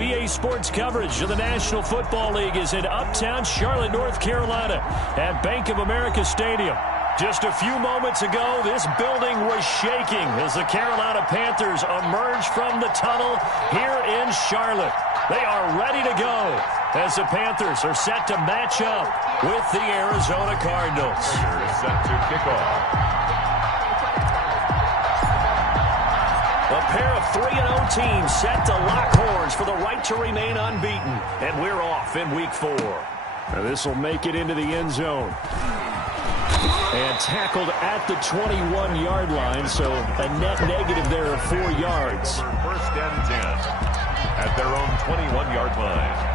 EA Sports coverage of the National Football League is in uptown Charlotte, North Carolina at Bank of America Stadium. Just a few moments ago, this building was shaking as the Carolina Panthers emerged from the tunnel here in Charlotte. They are ready to go as the Panthers are set to match up with the Arizona Cardinals. Set to kick off. A pair of 3-0 teams set to lock horns for the right to remain unbeaten. And we're off in week 4. Now this will make it into the end zone. And tackled at the 21-yard line, so a net negative there of 4 yards. First and 10 at their own 21-yard line.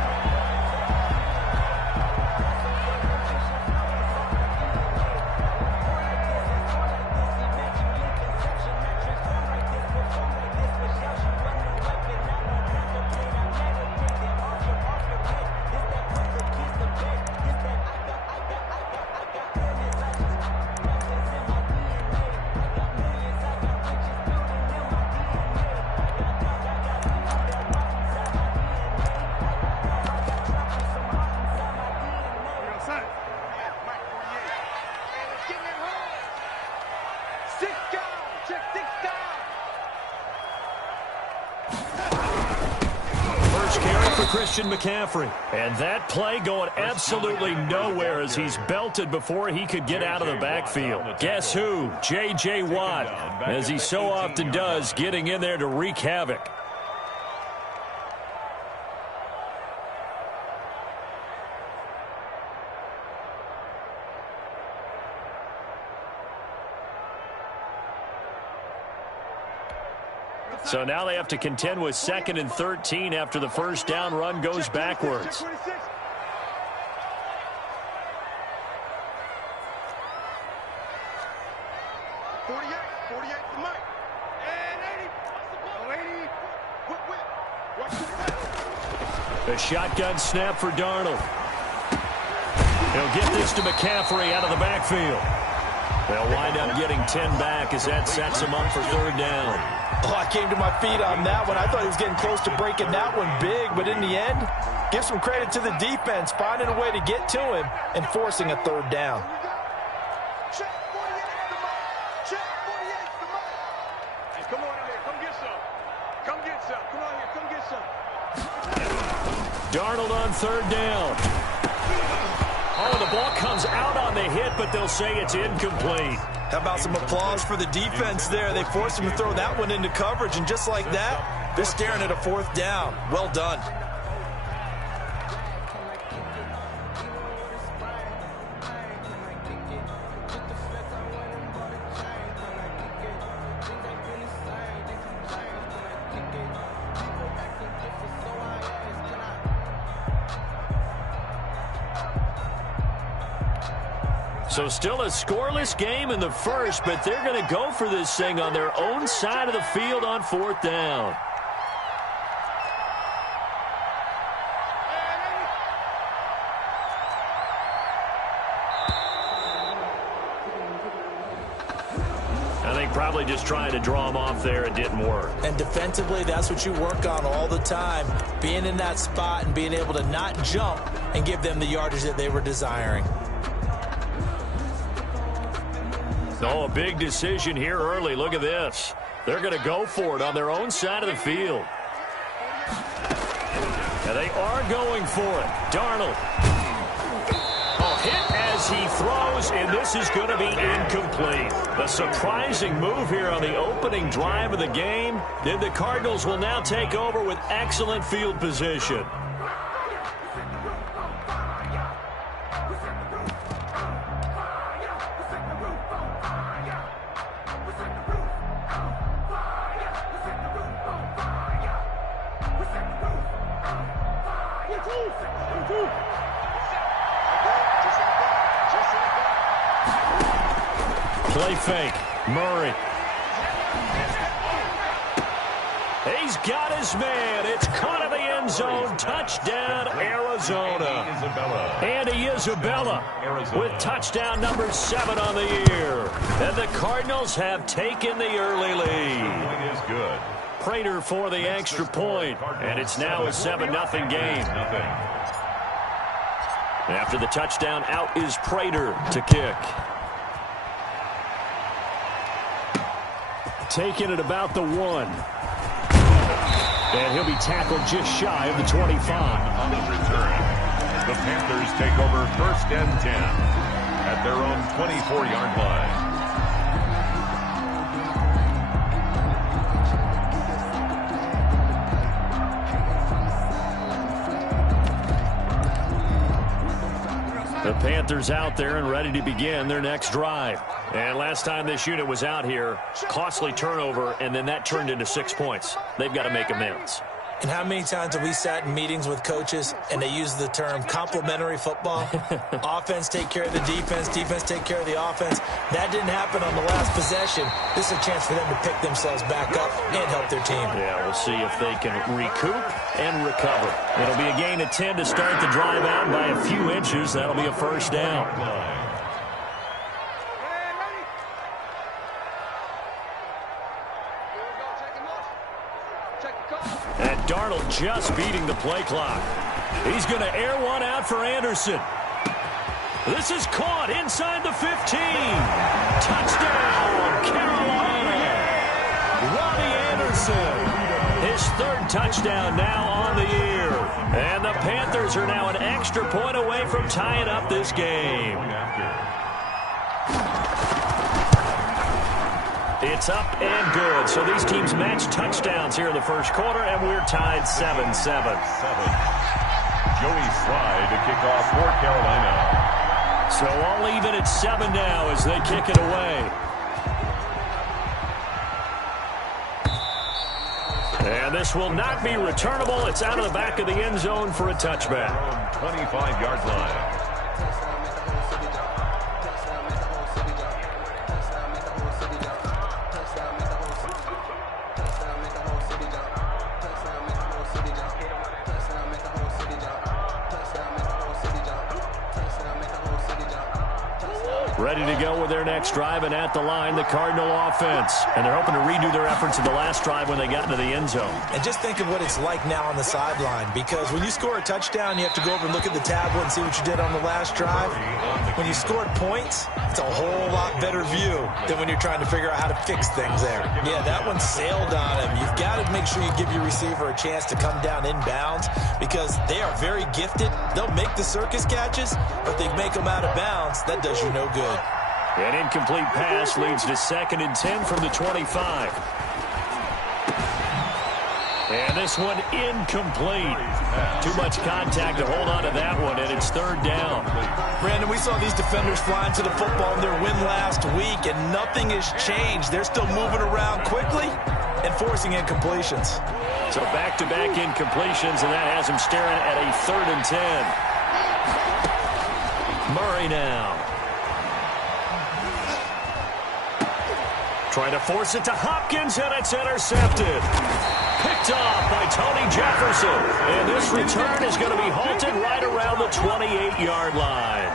McCaffrey. And that play going absolutely nowhere as he's belted before he could get out of the backfield. Guess who? J.J. Watt, as he so often does, getting in there to wreak havoc. So now they have to contend with 2nd and 13 after the first down run goes backwards. A shotgun snap for Darnold. He'll get this to McCaffrey out of the backfield. They'll wind up getting 10 back as that sets them up for 3rd down. Oh, I came to my feet on that one. I thought he was getting close to breaking that one big, but in the end, give some credit to the defense, finding a way to get to him and forcing a 3rd down. Come on in here. Come get some. Come get some. Come on here. Come get some. Darnold on 3rd down. Oh, the ball comes out on the hit, but they'll say it's incomplete. How about some applause for the defense there? They forced him to throw that one into coverage, and just like that, they're staring at a 4th down. Well done. So still a scoreless game in the first, but they're going to go for this thing on their own side of the field on 4th down. I think probably just trying to draw him off there. It didn't work. And defensively, that's what you work on all the time. Being in that spot and being able to not jump and give them the yardage that they were desiring. Oh, a big decision here early. Look at this. They're going to go for it on their own side of the field. And they are going for it. Darnold. Oh, hit as he throws, and this is going to be incomplete. A surprising move here on the opening drive of the game. Then the Cardinals will now take over with excellent field position. Play fake. Murray. He's got his man. It's caught in the end zone. Touchdown, Arizona. Andy Isabella with touchdown number 7 on the year. And the Cardinals have taken the early lead. Is good. Prater for the extra point. And it's now a 7-0 game. After the touchdown, out is Prater to kick. Taking it about the 1. And he'll be tackled just shy of the 25. On the return, the Panthers take over 1st and 10 at their own 24-yard line. The Panthers out there and ready to begin their next drive. And last time this unit was out here, costly turnover, and then that turned into 6 points. They've got to make amends. And how many times have we sat in meetings with coaches and they use the term complementary football? Offense take care of the defense, defense take care of the offense. That didn't happen on the last possession. This is a chance for them to pick themselves back up and help their team. Yeah, we'll see if they can recoup and recover. It'll be a gain of 10 to start the drive out by a few inches. That'll be a 1st down. And Darnold just beating the play clock. He's going to air one out for Anderson. This is caught inside the 15. Touchdown, Carolina. Robbie Anderson. His 3rd touchdown now on the year. And the Panthers are now an extra point away from tying up this game. It's up and good. So these teams match touchdowns here in the 1st quarter, and we're tied 7-7. Joey Sly to kick off for Carolina. So all even at 7 now as they kick it away. And this will not be returnable. It's out of the back of the end zone for a touchback. 25-yard line. Ready to go with their next drive, and at the line, the Cardinal offense. And they're hoping to redo their efforts in the last drive when they got into the end zone. And just think of what it's like now on the sideline, because when you score a touchdown, you have to go over and look at the tablet and see what you did on the last drive. When you scored points, it's a whole lot better view than when you're trying to figure out how to fix things there. Yeah, that one sailed on him. You've got to make sure you give your receiver a chance to come down inbounds, because they are very gifted. They'll make the circus catches, but they make them out of bounds. That does you no good. An incomplete pass leads to 2nd and 10 from the 25. And this one incomplete. Too much contact to hold on to that one, and it's 3rd down. Brandon, we saw these defenders flying to the football in their win last week, and nothing has changed. They're still moving around quickly and forcing incompletions. So back-to-back incompletions, and that has him staring at a 3rd and 10. Murray now. Trying to force it to Hopkins, and it's intercepted. Picked off by Tony Jefferson. And this return is going to be halted right around the 28-yard line.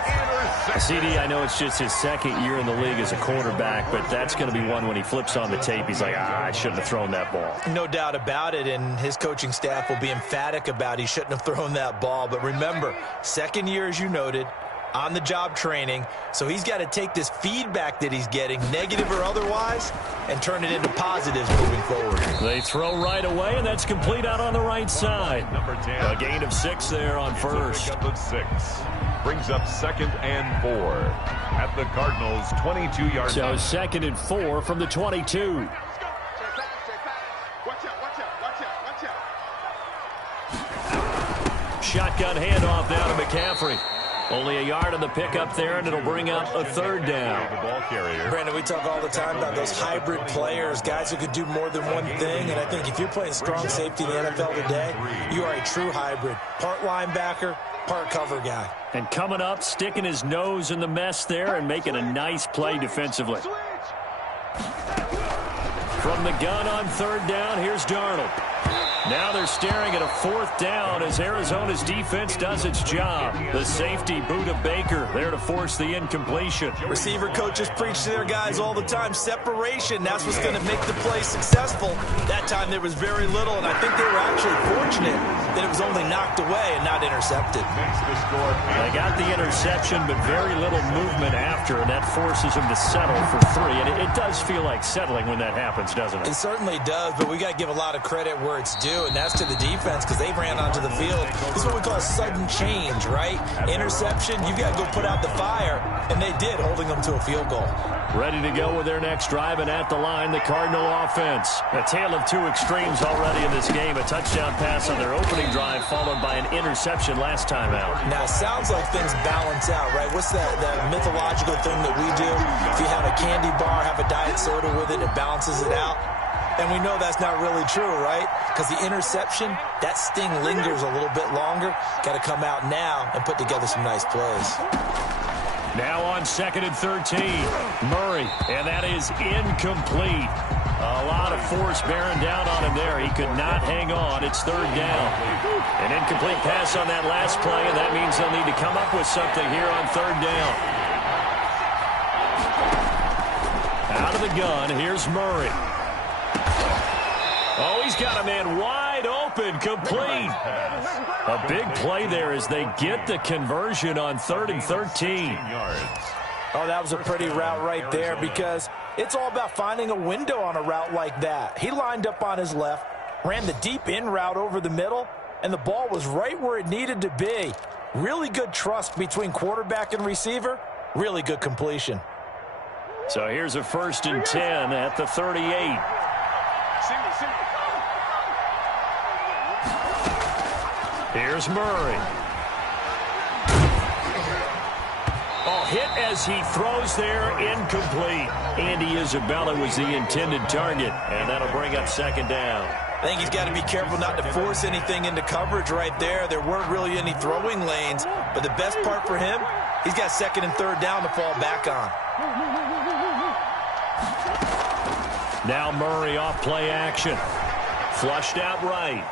CD, I know it's just his 2nd year in the league as a quarterback, but that's going to be one when he flips on the tape. He's like, I shouldn't have thrown that ball. No doubt about it, and his coaching staff will be emphatic about he shouldn't have thrown that ball. But remember, 2nd year, as you noted, on-the-job training, so he's got to take this feedback that he's getting, negative or otherwise, and turn it into positives moving forward. They throw right away, and that's complete out on the right side. Number 10. A gain of 6 there on 1st. Of 6. Brings up 2nd and 4 at the Cardinals' 22-yard line. So 2nd and 4 from the 22. Shotgun handoff now to McCaffrey. Only a yard on the pickup there, and it'll bring up a 3rd down. The ball carrier. Brandon, we talk all the time about those hybrid players, guys who could do more than one thing, and I think if you're playing strong safety in the NFL today, you are a true hybrid. Part linebacker, part cover guy. And coming up, sticking his nose in the mess there and making a nice play defensively. From the gun on 3rd down, here's Darnold. Now they're staring at a 4th down as Arizona's defense does its job. The safety, Buda Baker, there to force the incompletion. Receiver coaches preach to their guys all the time. Separation, that's what's going to make the play successful. That time there was very little, and I think they were actually fortunate that it was only knocked away and not intercepted. They got the interception, but very little movement after, and that forces them to settle for 3. And it does feel like settling when that happens, doesn't it? It certainly does, but we got to give a lot of credit where it's due, and that's to the defense because they ran onto the field. This is what we call sudden change, right? Interception, you got to go put out the fire, and they did, holding them to a field goal. Ready to go with their next drive, and at the line, the Cardinal offense. A tale of 2 extremes already in this game. A touchdown pass on their opening drive, followed by an interception last time out. Now, it sounds like things balance out, right? What's that mythological thing that we do? If you have a candy bar, have a diet soda with it, it balances it out. And we know that's not really true, right? Because the interception, that sting lingers a little bit longer. Got to come out now and put together some nice plays. Now on 2nd and 13, Murray, and that is incomplete. A lot of force bearing down on him there. He could not hang on. It's 3rd down. An incomplete pass on that last play, and that means they'll need to come up with something here on 3rd down. Out of the gun, here's Murray. Oh, he's got a man wide open, complete. A big play there as they get the conversion on 3rd and 13. Oh, that was a pretty route right there because it's all about finding a window on a route like that. He lined up on his left, ran the deep in route over the middle, and the ball was right where it needed to be. Really good trust between quarterback and receiver. Really good completion. So here's a 1st and 10 at the 38. Here's Murray. Oh, hit as he throws there, incomplete. Andy Isabella was the intended target, and that'll bring up 2nd down. I think he's got to be careful not to force anything into coverage right there. There weren't really any throwing lanes, but the best part for him, he's got 2nd and 3rd down to fall back on. Now Murray off play action. Flushed out right.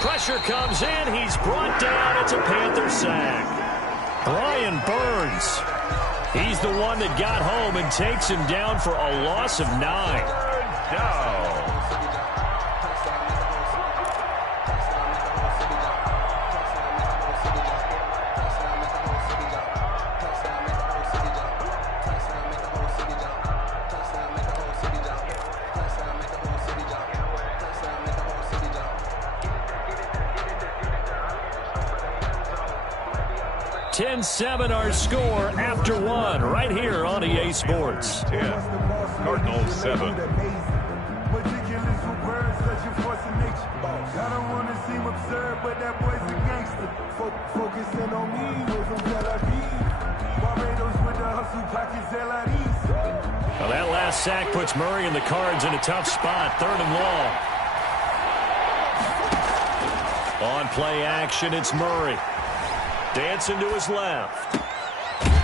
Pressure comes in. He's brought down. It's a Panther sack. Brian Burns. He's the one that got home and takes him down for a loss of 9. Down. $10-7 our score after 1 right here on EA Sports. 10. Cardinals 7. Well, that last sack puts Murray and the Cards in a tough spot. 3rd and long. On play action, it's Murray. Dancing to his left.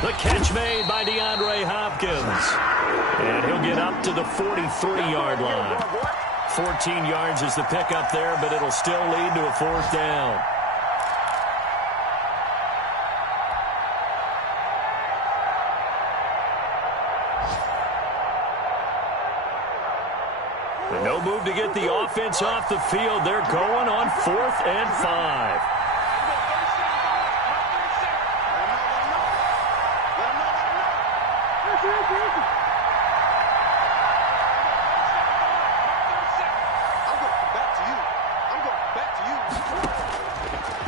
The catch made by DeAndre Hopkins. And he'll get up to the 43-yard line. 14 yards is the pickup there, but it'll still lead to a 4th down. And no move to get the offense off the field. They're going on 4th and 5.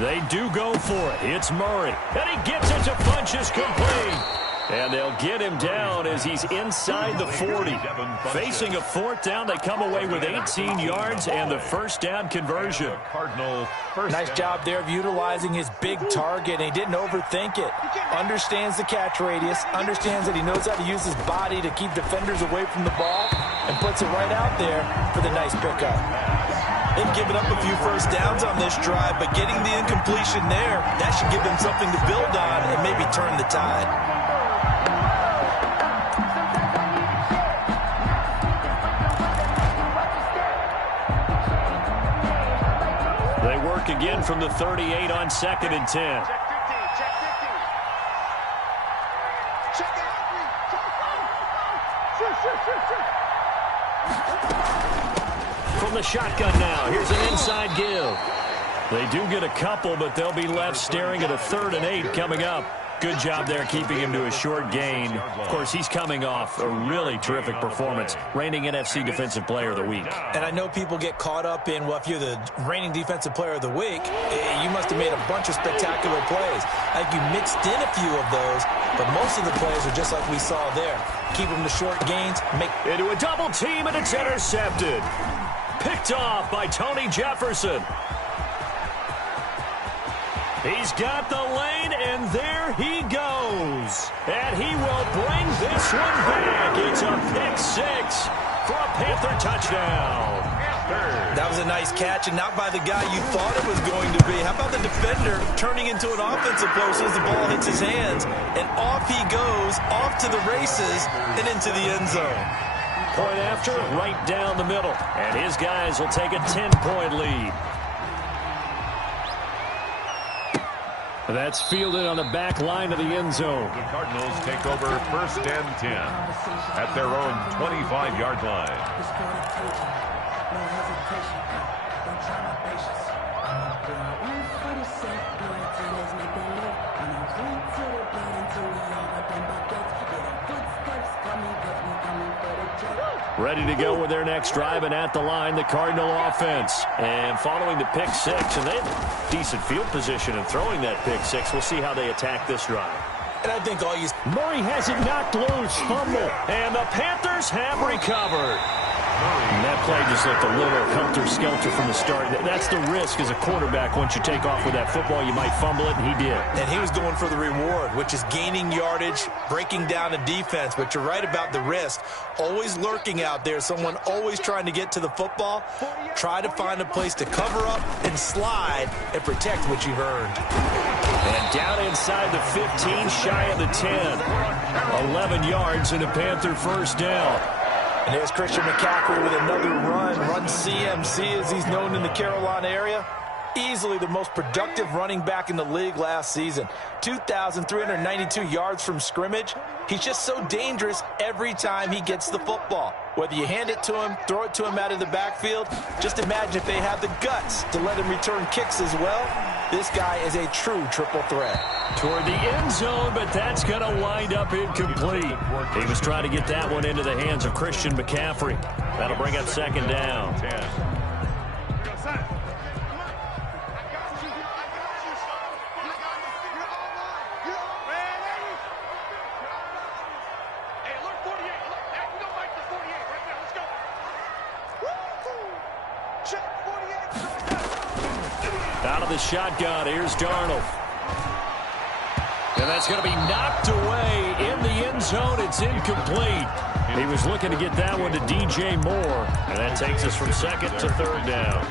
They do go for it. It's Murray. And he gets it to Funchess complete. And they'll get him down as he's inside the 40. Facing a 4th down, they come away with 18 yards and the 1st down conversion. Nice job there of utilizing his big target, and he didn't overthink it. Understands the catch radius, understands that he knows how to use his body to keep defenders away from the ball, and puts it right out there for the nice pickup. They've given up a few 1st downs on this drive, but getting the incompletion there, that should give them something to build on and maybe turn the tide. again from the 38 on 2nd and 10. Check 15. Check 15. Check it. From the shotgun now, here's an inside give. They do get a couple, but they'll be left staring at a 3rd and 8 coming up. Good job there keeping him to a short gain. Of course, he's coming off a really terrific performance, reigning NFC Defensive Player of the Week. And I know people get caught up in, well, if you're the reigning Defensive Player of the Week, you must have made a bunch of spectacular plays. I think you mixed in a few of those, but most of the plays are just like we saw there. Keep them to short gains. Into a double team, and it's intercepted. Picked off by Tony Jefferson. He's got the lane, and there he goes. And he will bring this one back. It's a pick 6 for a Panther touchdown. That was a nice catch, and not by the guy you thought it was going to be. How about the defender turning into an offensive player as soon as the ball hits his hands, and off he goes, off to the races, and into the end zone. Point after, right down the middle. And his guys will take a 10-point lead. That's fielded on the back line of the end zone. The Cardinals take over 1st and 10 at their own 25-yard line. Ready to go with their next drive, and at the line, the Cardinal offense. And following the pick 6, and they have decent field position in throwing that pick 6. We'll see how they attack this drive. And I think all you... Murray has it knocked loose, fumble, and the Panthers have recovered. And that play just looked a little helter-skelter from the start. That's the risk as a quarterback. Once you take off with that football, you might fumble it, and he did. And he was going for the reward, which is gaining yardage, breaking down a defense. But you're right about the risk. Always lurking out there, someone always trying to get to the football. Try to find a place to cover up and slide and protect what you've earned. And down inside the 15, shy of the 10. 11 yards and a Panther first down. And there's Christian McCaffrey with another run CMC as he's known in the Carolina area. Easily the most productive running back in the league last season. 2,392 yards from scrimmage. He's just so dangerous every time he gets the football. Whether you hand it to him, throw it to him out of the backfield, just imagine if they have the guts to let him return kicks as well. This guy is a true triple threat. Toward the end zone, but that's going to wind up incomplete. He was trying to get that one into the hands of Christian McCaffrey. That'll bring up 2nd down. Out of the shotgun, here's Darnold. And that's going to be knocked away in the end zone. It's incomplete. He was looking to get that one to DJ Moore. And that takes us from 2nd to 3rd down.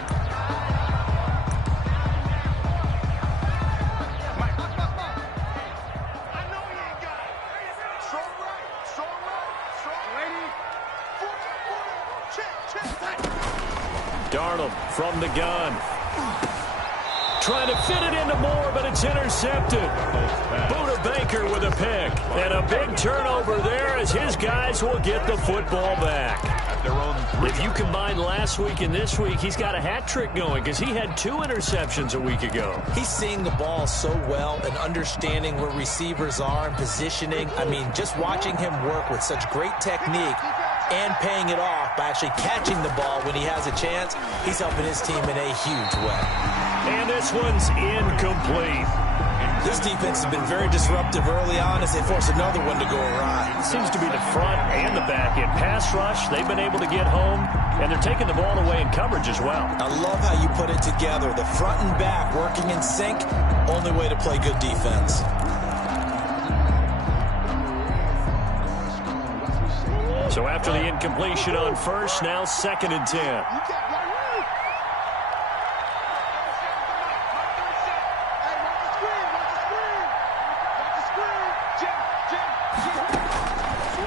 Darnold from the gun. Trying to fit it into Moore, but it's intercepted. Buda Baker with a pick. And a big turnover there as his guys will get the football back. If you combine last week and this week, he's got a hat trick going because he had 2 interceptions a week ago. He's seeing the ball so well and understanding where receivers are and positioning. I mean, just watching him work with such great technique and paying it off by actually catching the ball when he has a chance, he's helping his team in a huge way. And this one's incomplete. This defense has been very disruptive early on as they force another one to go awry. It seems to be the front and the back. In pass rush, they've been able to get home, and they're taking the ball away in coverage as well. I love how you put it together. The front and back working in sync, only way to play good defense. So after the incompletion on first, now 2nd and 10.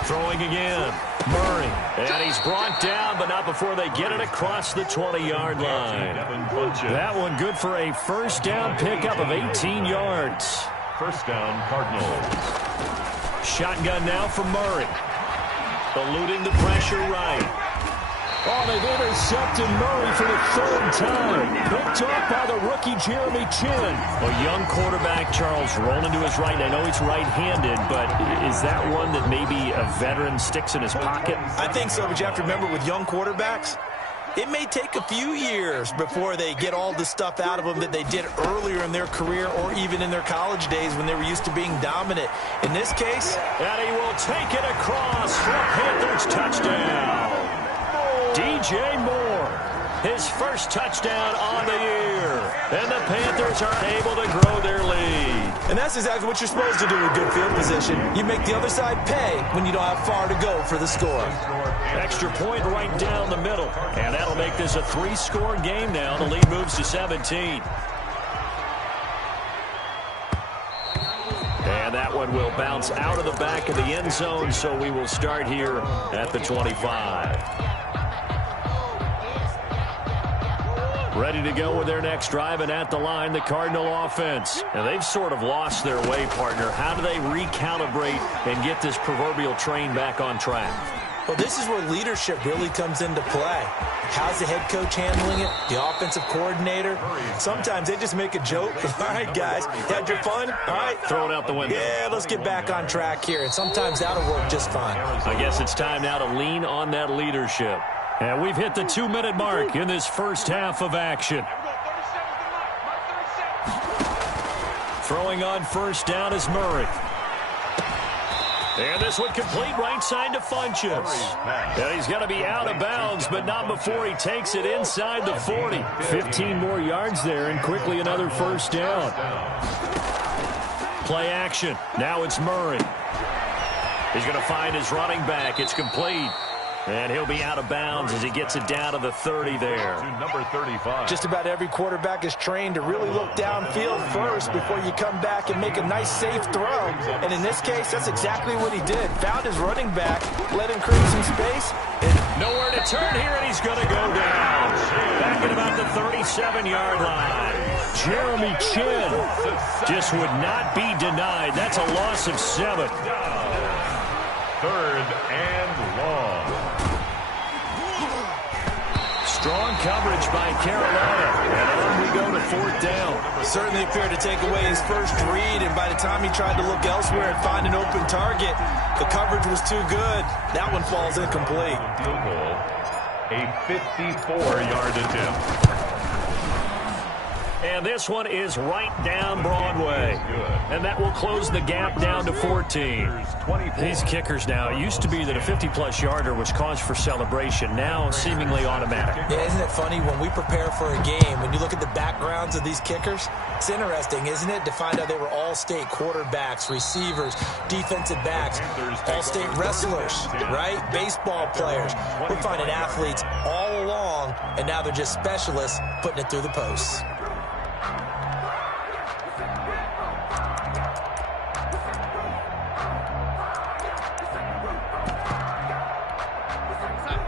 Throwing again. Murray. And he's brought down, but not before they get it across the 20-yard line. That one good for a first down pickup of 18 yards. First down, Cardinals. Shotgun now for Murray. Eluding the pressure right. Oh, they've intercepted Murray for the third time. Picked off by the rookie Jeremy Chin. A young quarterback, Charles, rolling to his right. I know he's right-handed, but is that one that maybe a veteran sticks in his pocket? I think so, but you have to remember with young quarterbacks, it may take a few years before they get all the stuff out of them that they did earlier in their career or even in their college days when they were used to being dominant. In this case, and he will take it across for a Panthers touchdown. DJ Moore, his first touchdown on the year. And the Panthers are able to grow their lead. And that's exactly what you're supposed to do with good field position. You make the other side pay when you don't have far to go for the score. Extra point right down the middle. And that'll make this a 3-score game now. The lead moves to 17. And that one will bounce out of the back of the end zone, so we will start here at the 25. Ready to go with their next drive, and at the line, the Cardinal offense. And they've sort of lost their way, partner. How do they recalibrate and get this proverbial train back on track? Well, this is where leadership really comes into play. How's the head coach handling it? The offensive coordinator? Sometimes they just make a joke. All right, guys, had your fun? All right. Throw it out the window. Yeah, let's get back on track here. And sometimes that'll work just fine. I guess it's time now to lean on that leadership. And we've hit the 2-minute mark in this first half of action. Throwing on first down is Murray. And this one complete right side to Funchess. And he's going to be out of bounds, but not before he takes it inside the 40. 15 more yards there, and quickly another first down. Play action. Now it's Murray. He's going to find his running back. It's complete. And he'll be out of bounds as he gets it down to the 30 there. To number 35. Just about every quarterback is trained to really look downfield first before you come back and make a nice, safe throw. And in this case, that's exactly what he did. Found his running back, let him create some space. And nowhere to turn here, and he's going to go down. Back at about the 37-yard line. Jeremy Chin just would not be denied. That's a loss of 7. Third and long. Strong coverage by Carolina. And on we go to fourth down. Certainly appeared to take away his first read, and by the time he tried to look elsewhere and find an open target, the coverage was too good. That one falls incomplete. Field goal, a 54-yard attempt. And this one is right down Broadway. And that will close the gap down to 14. These kickers now, it used to be that a 50-plus yarder was cause for celebration. Now seemingly automatic. Yeah, isn't it funny when we prepare for a game, when you look at the backgrounds of these kickers, it's interesting, isn't it, to find out they were all-state quarterbacks, receivers, defensive backs, all-state wrestlers, right? Baseball players. We're finding athletes all along, and now they're just specialists putting it through the posts.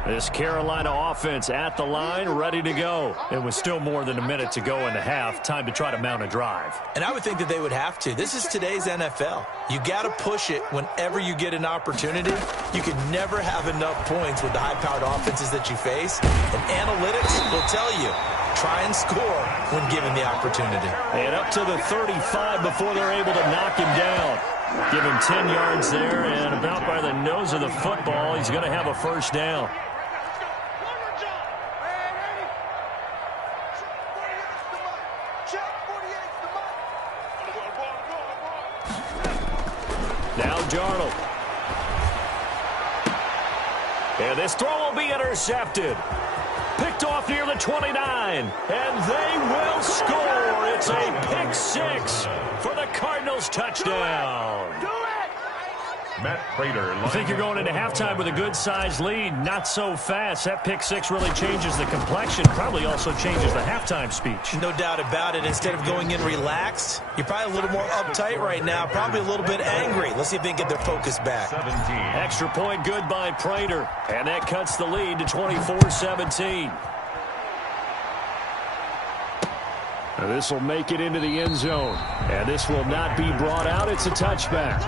This Carolina offense at the line, ready to go. It was still more than a minute to go in the half. Time to try to mount a drive. And I would think that they would have to. This is today's NFL. You got to push it whenever you get an opportunity. You can never have enough points with the high-powered offenses that you face. And analytics will tell you, try and score when given the opportunity. And up to the 35 before they're able to knock him down. Give him 10 yards there, and about by the nose of the football, he's going to have a first down. Now Darnold. And this throw will be intercepted. Picked off near the 29. And they will score. It's a pick 6 for the Cardinals touchdown. Matt Prater. I think you're going into halftime with a good-sized lead. Not so fast. That pick six really changes the complexion. Probably also changes the halftime speech. No doubt about it. Instead of going in relaxed, you're probably a little more uptight right now. Probably a little bit angry. Let's see if they can get their focus back. 17. Extra point good by Prater. And that cuts the lead to 24-17. This will make it into the end zone. And this will not be brought out. It's a touchback.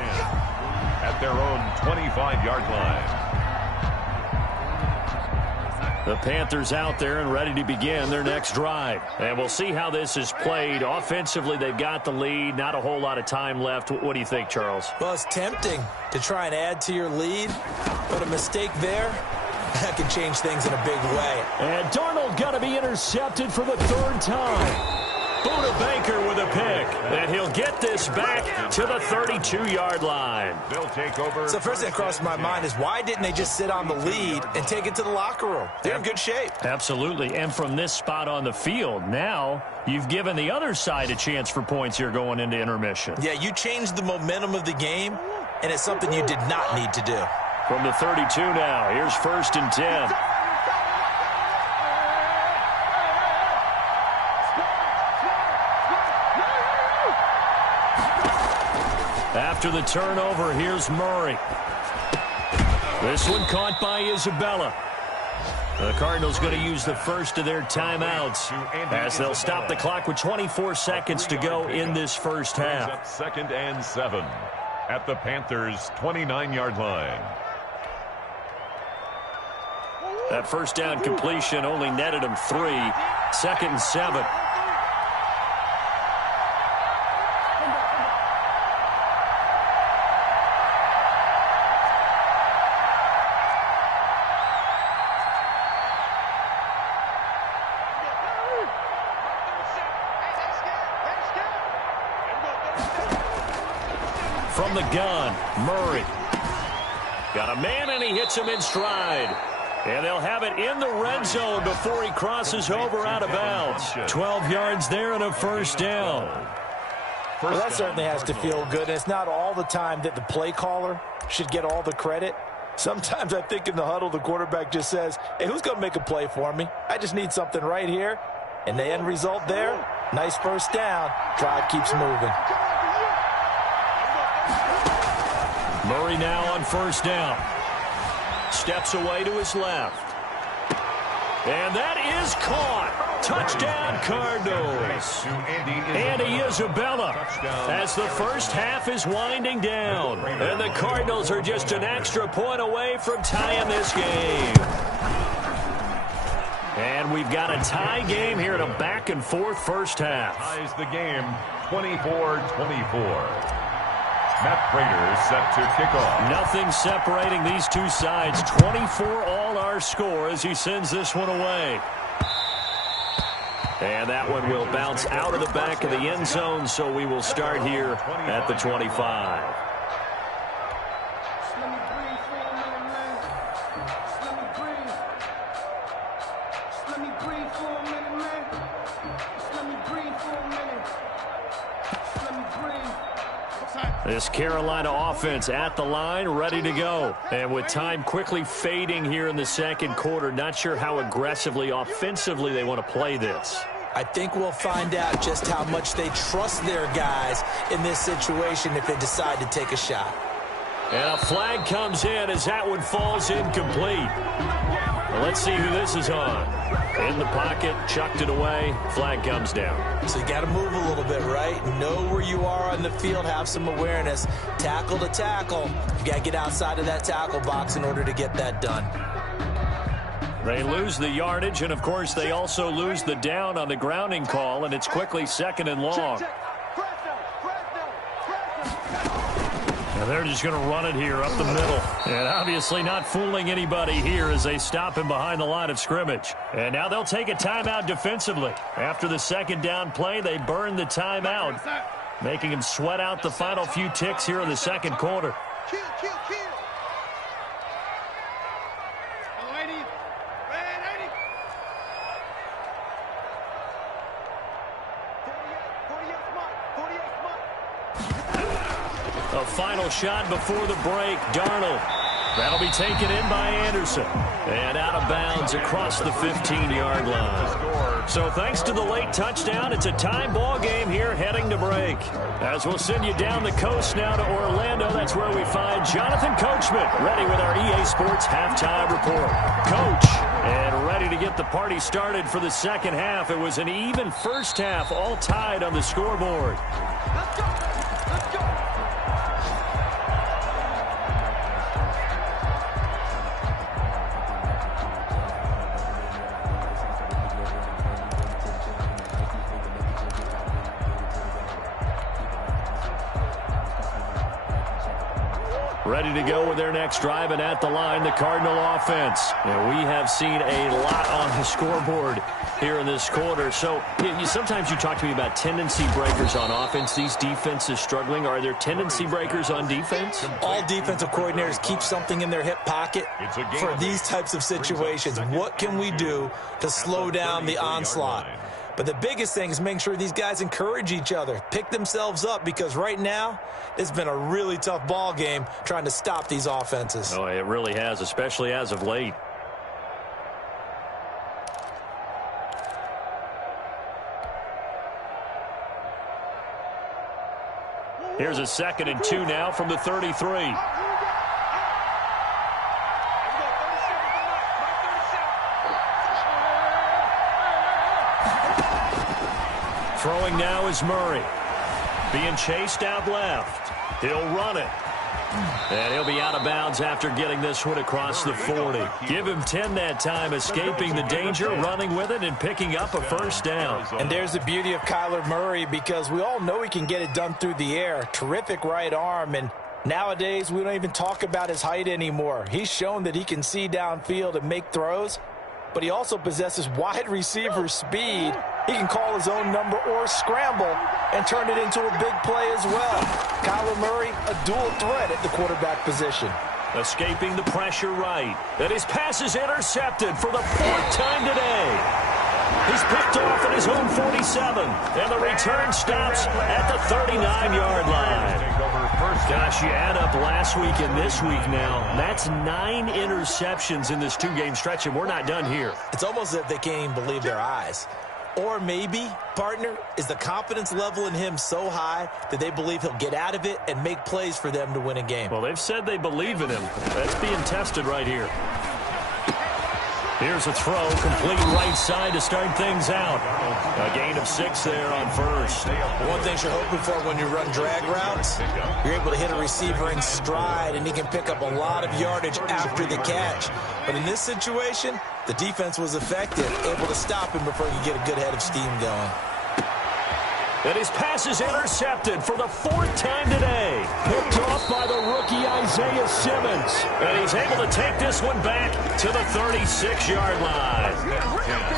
At their own 25-yard line. The Panthers out there and ready to begin their next drive. And we'll see how this is played. Offensively, they've got the lead. Not a whole lot of time left. What do you think, Charles? Well, it's tempting to try and add to your lead, but a mistake there, that can change things in a big way. And Darnold going to be intercepted for the third time. Buda Baker with a pick, and he'll get this back to the 32-yard line. They'll take over. So first thing that crossed my mind is why didn't they just sit on the lead and take it to the locker room? They're in good shape. Absolutely, and from this spot on the field, now you've given the other side a chance for points here going into intermission. Yeah, you changed the momentum of the game, and it's something you did not need to do. From the 32 now, here's 1st and 10. After the turnover, here's Murray. This one caught by Isabella. The Cardinals going to use the first of their timeouts as they'll stop the clock with 24 seconds to go in this first half. 2nd and 7 at the Panthers' 29-yard line. That first down completion only netted them 3. 2nd and 7. From the gun, Murray. Got a man, and he hits him in stride. And they'll have it in the red zone before he crosses over out of bounds. 12 yards there and a first down. Well, that certainly has to feel good. And it's not all the time that the play caller should get all the credit. Sometimes I think in the huddle, the quarterback just says, hey, who's going to make a play for me? I just need something right here. And the end result there, nice first down. Drive keeps moving. Murray now on first down. Steps away to his left. And that is caught. Touchdown, Cardinals. Andy Isabella as the first half is winding down. And the Cardinals are just an extra point away from tying this game. And we've got a tie game here in a back-and-forth first half. Ties the game 24-24. Matt Prater set to kick off. Nothing separating these two sides. 24 all our score as he sends this one away. And that one will bounce out of the back of the end zone, so we will start here at the 25. This Carolina offense at the line, ready to go. And with time quickly fading here in the second quarter, not sure how aggressively, offensively they want to play this. I think we'll find out just how much they trust their guys in this situation if they decide to take a shot. And a flag comes in as that one falls incomplete. Well, let's see who this is on. In the pocket, chucked it away, flag comes down. So you got to move a little bit, right? Know where you are on the field, have some awareness. Tackle to tackle. You got to get outside of that tackle box in order to get that done. They lose the yardage, and of course they also lose the down on the grounding call, and it's quickly 2nd and long. And they're just going to run it here up the middle. And obviously not fooling anybody here as they stop him behind the line of scrimmage. And now they'll take a timeout defensively. After the second down play, they burn the timeout, making him sweat out the final few ticks here in the second quarter. A final shot before the break. Darnold. That'll be taken in by Anderson. And out of bounds across the 15-yard line. So thanks to the late touchdown, it's a tie ball game here heading to break. As we'll send you down the coast now to Orlando, that's where we find Jonathan Coachman, ready with our EA Sports halftime report. Coach, and ready to get the party started for the second half. It was an even first half, all tied on the scoreboard. Let's go. Let's go. Ready to go with their next drive, and at the line, the Cardinal offense. And we have seen a lot on the scoreboard here in this quarter. So sometimes you talk to me about tendency breakers on offense. These defenses struggling. Are there tendency breakers on defense? All defensive coordinators keep something in their hip pocket for these types of situations. What can we do to slow down the onslaught? But the biggest thing is making sure these guys encourage each other, pick themselves up, because right now it's been a really tough ball game trying to stop these offenses. Oh, it really has, especially as of late. Here's a 2nd and 2 now from the 33. Throwing now is Murray. Being chased out left. He'll run it. And he'll be out of bounds after getting this one across the 40. Give him 10 that time, escaping the danger, running with it, and picking up a first down. And there's the beauty of Kyler Murray, because we all know he can get it done through the air. Terrific right arm, and nowadays we don't even talk about his height anymore. He's shown that he can see downfield and make throws, but he also possesses wide receiver speed. He can call his own number or scramble and turn it into a big play as well. Kyler Murray, a dual threat at the quarterback position. Escaping the pressure right. And his pass is intercepted for the 4th time today. He's picked off at his own 47. And the return stops at the 39-yard line. Gosh, you add up last week and this week now. That's 9 interceptions in this 2-game stretch, and we're not done here. It's almost as if they can't even believe their eyes. Or maybe, partner, is the confidence level in him so high that they believe he'll get out of it and make plays for them to win a game. Well, they've said they believe in him. That's being tested right here. Here's a throw, complete right side to start things out. A gain of 6 there on first. One thing you're hoping for when you run drag routes, you're able to hit a receiver in stride, and he can pick up a lot of yardage after the catch. But in this situation, the defense was effective, able to stop him before he could get a good head of steam going. And his pass is intercepted for the 4th time today. Picked off by the rookie Isaiah Simmons. And he's able to take this one back to the 36-yard line.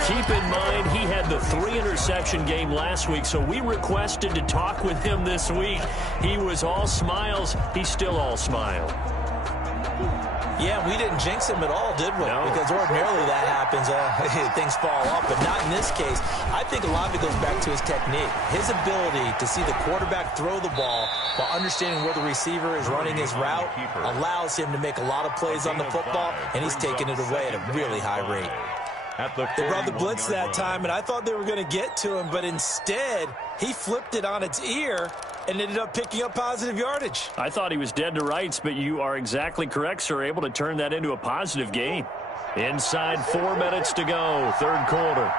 Keep in mind, he had the 3-interception game last week, so we requested to talk with him this week. He was all smiles. He's still all smile. Yeah, we didn't jinx him at all, did we? No. Because ordinarily that happens. Things fall off, but not in this case. I think a lot of it goes back to his technique. His ability to see the quarterback throw the ball while understanding where the receiver is running his route allows him to make a lot of plays on the football, and he's taking it away at a really high rate. They brought the blitz that time, and I thought they were going to get to him, but instead he flipped it on its ear and ended up picking up positive yardage. I thought he was dead to rights, but you are exactly correct, sir. Able to turn that into a positive gain. Inside 4 minutes to go, 3rd quarter.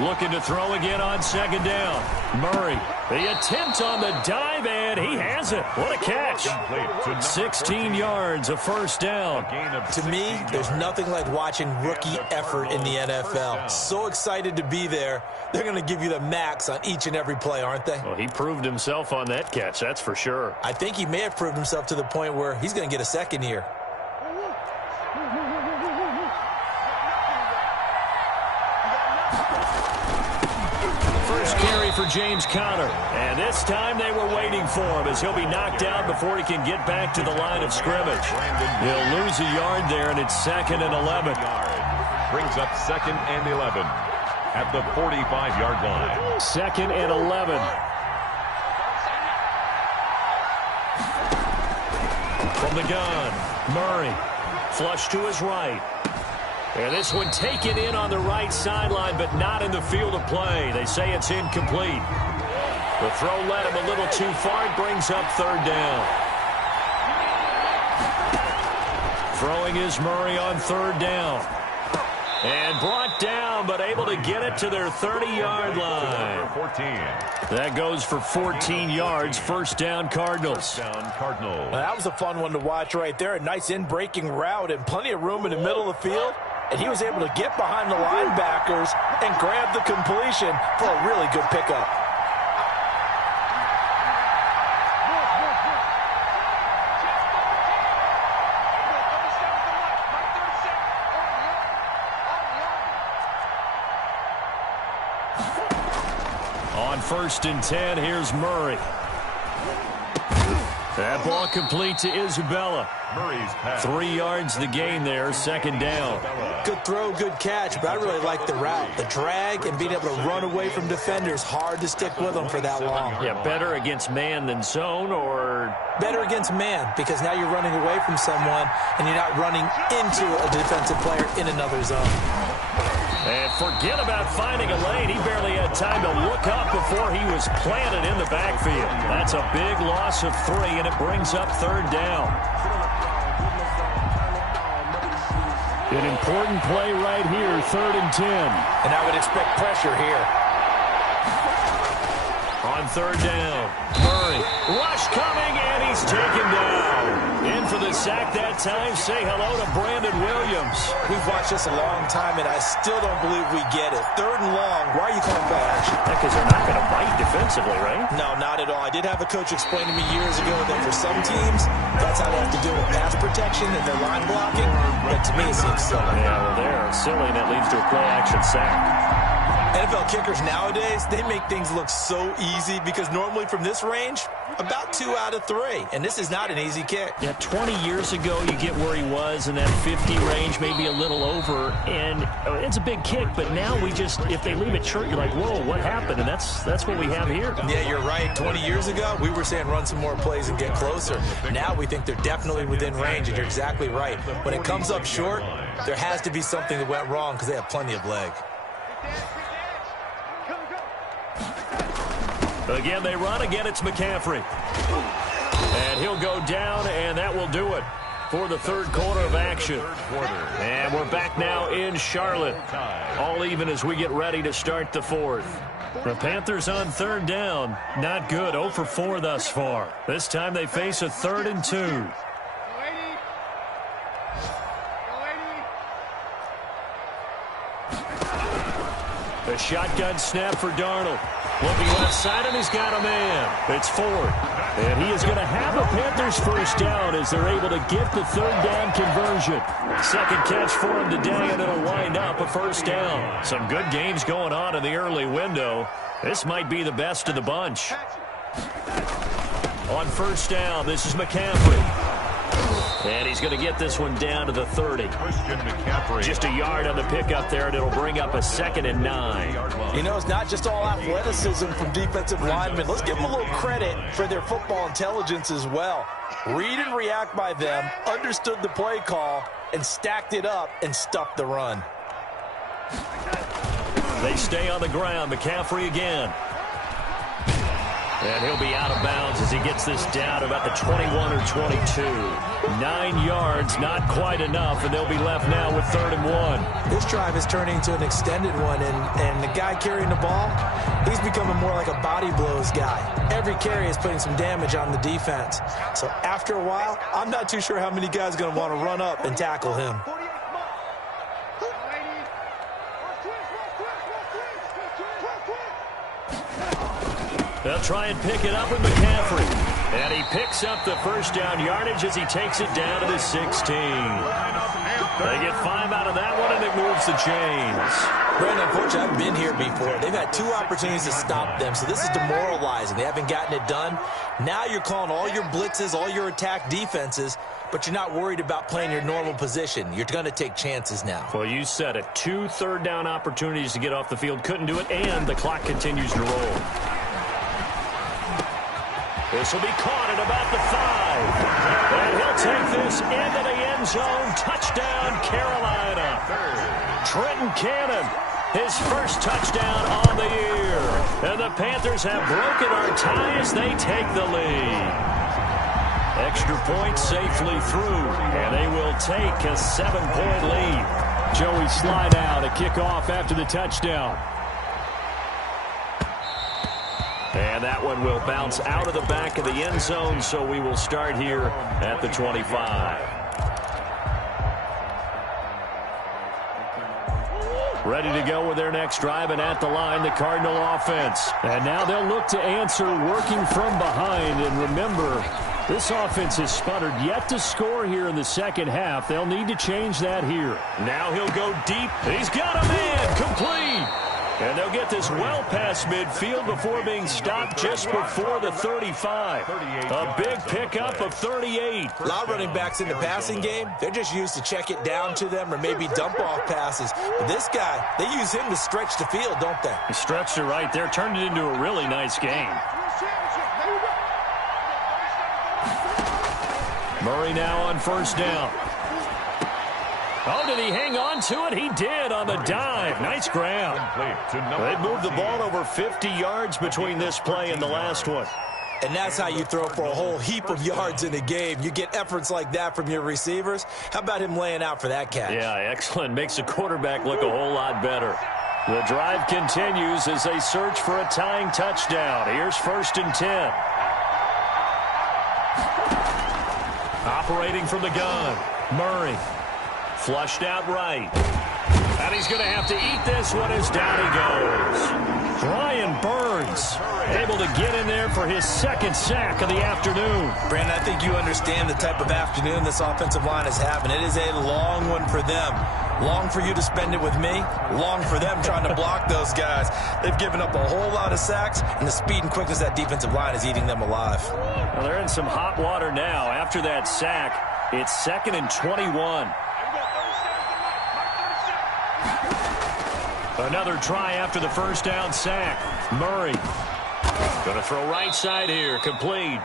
Looking to throw again on 2nd down. Murray, the attempt on the dive, and he has it. What a catch. 16 yards, a first down. To me, there's nothing like watching rookie effort in the NFL. So excited to be there. They're going to give you the max on each and every play, aren't they? Well, he proved himself on that catch, that's for sure. I think he may have proved himself to the point where he's going to get a second here. First carry for James Conner. And this time they were waiting for him as he'll be knocked out before he can get back to the line of scrimmage. He'll lose a yard there, and it's 2nd and 11. Brings up 2nd and 11 at the 45-yard line. 2nd and 11. From the gun, Murray. Flush to his right. And this one taken in on the right sideline, but not in the field of play. They say it's incomplete. The throw led him a little too far. It brings up third down. Throwing is Murray on third down. And brought down, but able to get it to their 30-yard line. 14. That goes for 14 yards. First down, Cardinals. That was a fun one to watch right there. A nice in-breaking route and plenty of room in the middle of the field. And he was able to get behind the linebackers and grab the completion for a really good pickup. On 1st and 10, here's Murray. That ball complete to Isabella. Murray's pass. 3 yards the gain there, second down. Good throw, good catch, but I really like the route. The drag and being able to run away from defenders, hard to stick with them for that long. Yeah, better against man than zone, or? Better against man, because now you're running away from someone and you're not running into a defensive player in another zone. And forget about finding a lane. He barely had time to look up before he was planted in the backfield. That's a big loss of 3, and it brings up third down. An important play right here, 3rd and 10. And I would expect pressure here. On third down, Murray. Rush coming, and he's taken down. In for the sack that time. Say hello to Brandon Williams. We've watched this a long time, and I still don't believe we get it. 3rd and long. Why are you calling play action? Because they're not going to bite defensively, right? No, not at all. I did have a coach explain to me years ago that for some teams, that's how they have to deal with pass protection and their line blocking. But to me, it seems silly. Yeah, well, they're silly, and that leads to a play-action sack. NFL kickers nowadays, they make things look so easy because normally from this range, about 2 out of 3. And this is not an easy kick. Yeah, 20 years ago, you get where he was in that 50 range, maybe a little over. And it's a big kick, but now we just, if they leave it short, you're like, whoa, what happened? And that's what we have here. Yeah, you're right. 20 years ago, we were saying run some more plays and get closer. Now we think they're definitely within range, and you're exactly right. When it comes up short, there has to be something that went wrong because they have plenty of leg. Again, they run. Again, it's McCaffrey. And he'll go down, and that will do it for the third quarter of action. And we're back now in Charlotte. All even as we get ready to start the fourth. The Panthers on third down. Not good. 0 for 4 thus far. This time they face a 3rd and 2. The shotgun snap for Darnold. Looking left side, and he's got a man. It's Ford. And he is going to have a Panthers first down as they're able to get the third down conversion. Second catch for him today, and it'll wind up a first down. Some good games going on in the early window. This might be the best of the bunch. On first down, this is McCaffrey. And he's going to get this one down to the 30. Just a yard on the pickup there, and it'll bring up a 2nd and 9. You know, it's not just all athleticism from defensive linemen. Let's give them a little credit for their football intelligence as well. Read and react by them, understood the play call, and stacked it up and stuffed the run. They stay on the ground. McCaffrey again. And he'll be out of bounds as he gets this down about the 21 or 22. 9 yards, not quite enough, and they'll be left now with 3rd and 1. This drive is turning into an extended one, and the guy carrying the ball, he's becoming more like a body blows guy. Every carry is putting some damage on the defense. So after a while, I'm not too sure how many guys are going to want to run up and tackle him. They'll try and pick it up with McCaffrey. And he picks up the first down yardage as he takes it down to the 16. They get 5 out of that one, and it moves the chains. Brandon, unfortunately, I've been here before. They've had 2 opportunities to stop them, so this is demoralizing. They haven't gotten it done. Now you're calling all your blitzes, all your attack defenses, but you're not worried about playing your normal position. You're going to take chances now. Well, you said it. 2 third-down opportunities to get off the field. Couldn't do it, and the clock continues to roll. This will be caught at about the 5. And he'll take this into the end zone. Touchdown, Carolina. Trenton Cannon, his first touchdown on the year. And the Panthers have broken our tie as they take the lead. Extra point safely through, and they will take a 7-point lead. Joey slide out to kick off after the touchdown. And that one will bounce out of the back of the end zone, so we will start here at the 25. Ready to go with their next drive, and at the line, the Cardinal offense. And now they'll look to answer working from behind. And remember, this offense has sputtered yet to score here in the second half. They'll need to change that here. Now he'll go deep. He's got a man complete. And they'll get this well past midfield before being stopped just before the 35. A big pickup of 38. A lot of running backs in the passing game, they're just used to check it down to them or maybe dump off passes. But this guy, they use him to stretch the field, don't they? He stretched it right there, turned it into a really nice game. Murray now on first down. Oh, did he hang on to it? He did on the dive. Nice grab. They moved the ball over 50 yards between this play and the last one. And that's how you throw for a whole heap of yards in a game. You get efforts like that from your receivers. How about him laying out for that catch? Yeah, excellent. Makes the quarterback look a whole lot better. The drive continues as they search for a tying touchdown. Here's 1st and 10. Operating from the gun, Murray. Flushed out right. And he's going to have to eat this one as down he goes. Brian Burns able to get in there for his second sack of the afternoon. Brandon, I think you understand the type of afternoon this offensive line is having. It is a long one for them. Long for you to spend it with me. Long for them trying to block those guys. They've given up a whole lot of sacks, and the speed and quickness of that defensive line is eating them alive. Well, they're in some hot water now. After that sack, it's 2nd and 21. Another try after the first down sack. Murray going to throw right side here. Complete.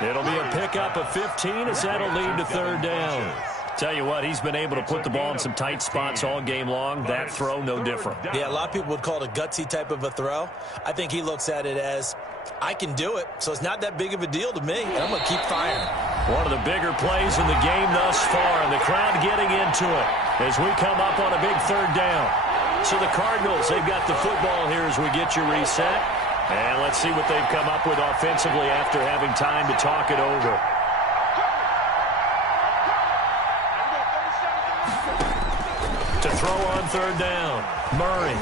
It'll be a pickup of 15 as that'll lead to 3rd down. Tell you what, he's been able to put the ball in some tight spots all game long. That throw, no different. Yeah, a lot of people would call it a gutsy type of a throw. I think he looks at it as, I can do it, so it's not that big of a deal to me, and I'm going to keep firing. One of the bigger plays in the game thus far, and the crowd getting into it as we come up on a big 3rd down. So the Cardinals, they've got the football here as we get you reset. And let's see what they've come up with offensively after having time to talk it over. To throw on 3rd down, Murray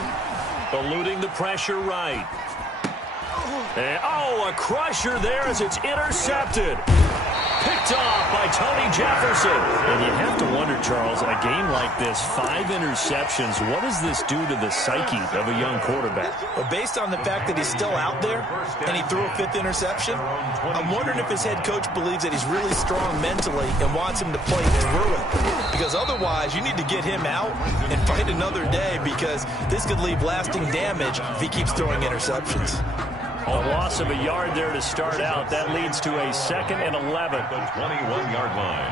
eluding the pressure right. And, oh, a crusher there as it's intercepted. Picked off by Tony Jefferson. And you have to wonder, Charles, a game like this, 5 interceptions, what does this do to the psyche of a young quarterback? Well, based on the fact that he's still out there and he threw a 5th interception, I'm wondering if his head coach believes that he's really strong mentally and wants him to play through it. Because otherwise, you need to get him out and fight another day, because this could leave lasting damage if he keeps throwing interceptions. A loss of a yard there to start out. That leads to a 2nd and 11. The 21-yard line.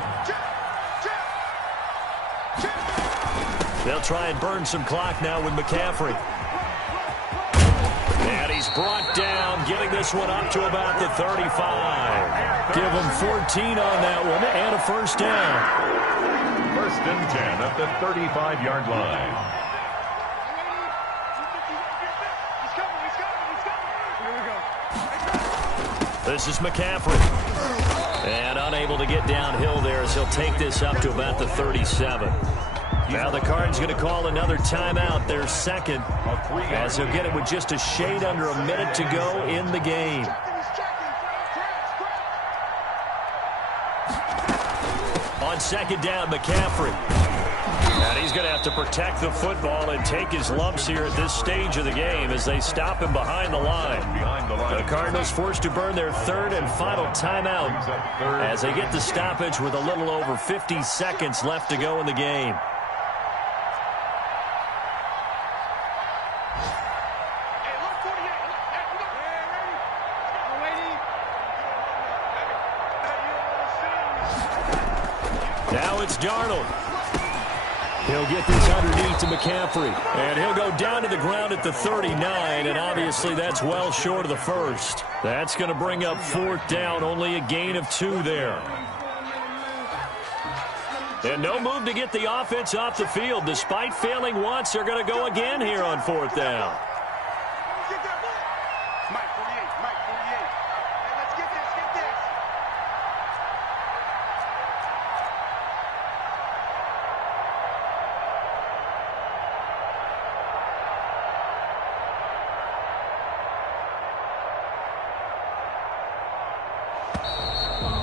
They'll try and burn some clock now with McCaffrey. And he's brought down, getting this one up to about the 35. Give him 14 on that one and a 1st down. 1st and 10 at the 35-yard line. This is McCaffrey. And unable to get downhill there as he'll take this up to about the 37. Now the Cardinals going to call another timeout, their 2nd, as they'll get it with just a shade under a minute to go in the game. On 2nd down, McCaffrey. And he's going to have to protect the football and take his lumps here at this stage of the game as they stop him behind the line. The Cardinals forced to burn their 3rd and final timeout as they get the stoppage with a little over 50 seconds left to go in the game. Now it's Darnold. He'll get this underneath to McCaffrey. And he'll go down to the ground at the 39, and obviously that's well short of the first. That's going to bring up 4th down, only a gain of 2 there. And no move to get the offense off the field. Despite failing once, they're going to go again here on 4th down.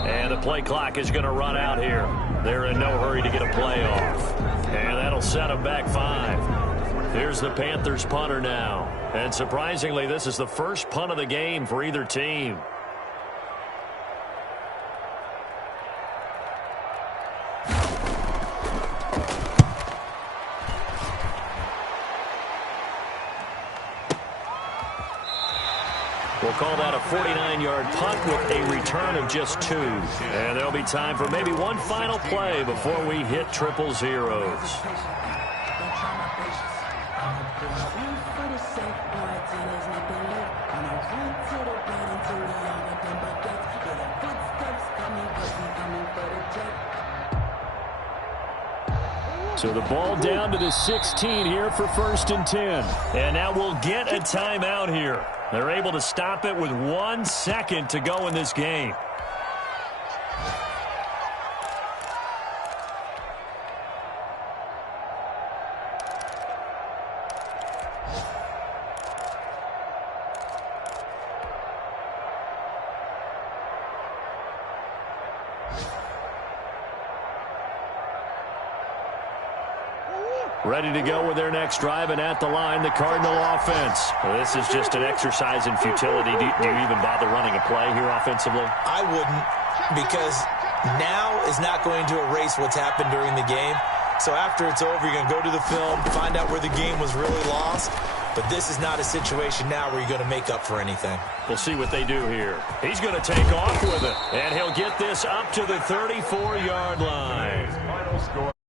And the play clock is going to run out here. They're in no hurry to get a play off. And that'll set them back 5. Here's the Panthers punter now. And surprisingly, this is the first punt of the game for either team. We'll call that a 49-yard punt with a return of just 2. And there'll be time for maybe one final play before we hit triple zeros. So the ball down to the 16 here for 1st and 10. And now we'll get a timeout here. They're able to stop it with 1 second to go in this game. Ready to go with their next drive, and at the line, the Cardinal offense. Well, this is just an exercise in futility. Do you even bother running a play here offensively? I wouldn't, because now is not going to erase what's happened during the game. So after it's over, you're going to go to the film, find out where the game was really lost. But this is not a situation now where you're going to make up for anything. We'll see what they do here. He's going to take off with it, and he'll get this up to the 34-yard line. Final score.